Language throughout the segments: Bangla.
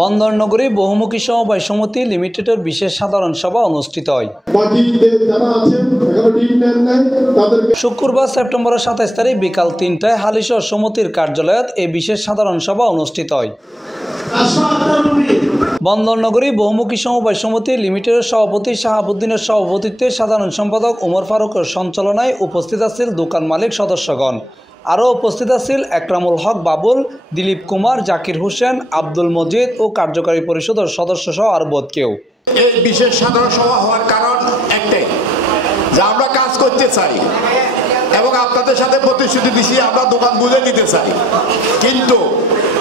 বন্দরনগরী বহুমুখী সমবায় সমিতি লিমিটেডের বিশেষ সাধারণ সভা অনুষ্ঠিত হয়। শুক্রবার সেপ্টেম্বরের 27 তারিখ বিকাল 3টায় হালিশহর সমিতির কার্যালয়ত এই বিশেষ সাধারণ সভা অনুষ্ঠিত হয়। বন্দরনগরী বহুমুখী সমবায় সমিতি লিমিটেডের সভাপতি শাহাবুদ্দিনের সভাপতিত্বে সাধারণ সম্পাদক ওমর ফারুকের সঞ্চালনায় উপস্থিত আছেন দোকান মালিক সদস্যগণ। আরও উপস্থিত আছেন একরামুল হক বাবুল, দিলীপ কুমার, জাকির হোসেন, আব্দুল মজিদ ও কার্যকারী পরিষদের সদস্য সহ আর বোধ কেউ। এই বিশেষ সাধারণ সভা হওয়ার কারণ একটাই, যে আমরা কাজ করতে চাই এবং আপনাদের সাথে প্রতিশ্রুতি দিচ্ছি আমরা দোকান বুঝে নিতে চাই, কিন্তু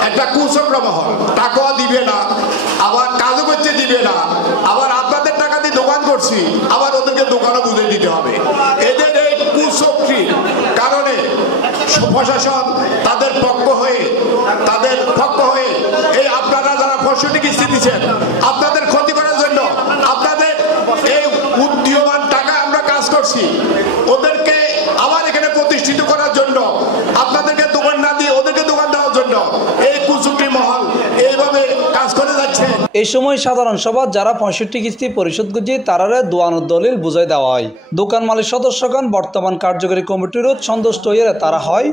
একটা কুচক্র মহল টাকাও দিবে না, আবার কাজও করতে দিবে না, আবার আপনাদের টাকা দিয়ে দোকান করছি আবার ওদেরকে দোকানও বুঝে দিতে হবে। এদের এই কুচক্রির কারণে প্রশাসন তাদের পক্ষ হয়ে এই আপনারা যারা ৬৫ কিস্তি দিচ্ছেন আপনাদের ক্ষতি করার জন্য, আপনাদের এই উদীয়মান টাকা আমরা কাজ করছি ওদেরকে আবার এখানে প্রতিষ্ঠিত করার জন্য, আপনাদেরকে দোকান না দিয়ে ওদেরকে দোকান দেওয়ার জন্য এই কুচক্রী মহল এইভাবে কাজ করে যাচ্ছে। এই সময় সাধারণ সভা যারা ৬৫ কিস্তি পরিশোধ করছে তারারে দোয়ানোর দলিল বুঝাই দেওয়া হয়। দোকান মালিক সদস্যগণ বর্তমান কার্যকরী কমিটির সন্তুষ্ট হয়ে তারা হয়।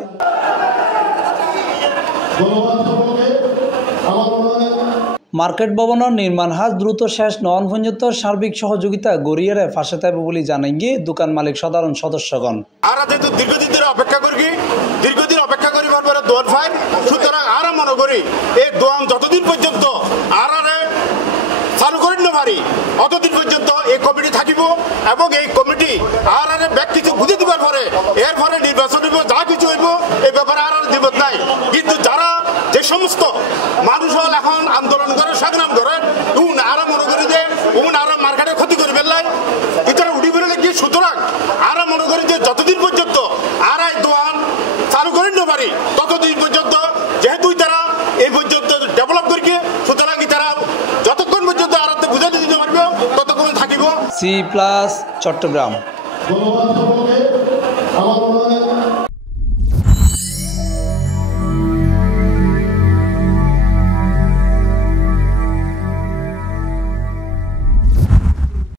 মার্কেট ভবনের নির্মাণ হাজ দ্রুত শেষ নন পর্যন্ত সার্বিক সহযোগিতা গড়িয়ে ফাঁসে থাকবে বলে জানাই গিয়ে দোকান মালিক সাধারণ সদস্যগণ। আর যেহেতু দীর্ঘদিন ধরে অপেক্ষা করিবার পরে দোয়ান ফাইন, সুতরাং আর মনে করি এই দোয়ান যতদিন পর্যন্ত আর চালু করেন না পারি অতদিন পর্যন্ত এই কমিটি থাকিব এবং এই কমিটি আর ব্যক্তিকে বুঝে দিবার পরে এর পরে নির্বাচন হইব, যা কিছু হইব এই ব্যাপারে আর দিবত নাই। কিন্তু যারা যে সমস্ত মানুষ এখন আন্দোলন করে সংগ্রাম করে আর মনে করি যে আর মার্কেটের ক্ষতি করে ফেললাই ইতারা উঠি বেরোলে গিয়ে, সুতরাং আর মনে করি যে যতদিন পর্যন্ত আর এই দোয়ান চালু করেন না পারি ততদিন পর্যন্ত, যেহেতু তারা এই পর্যন্ত ডেভেলপ করি, সুতরাং তারা যতক্ষণ পর্যন্ত আর বুঝে দিতে পারবে ততক্ষণ থাকিব। C+ চট্টগ্রাম।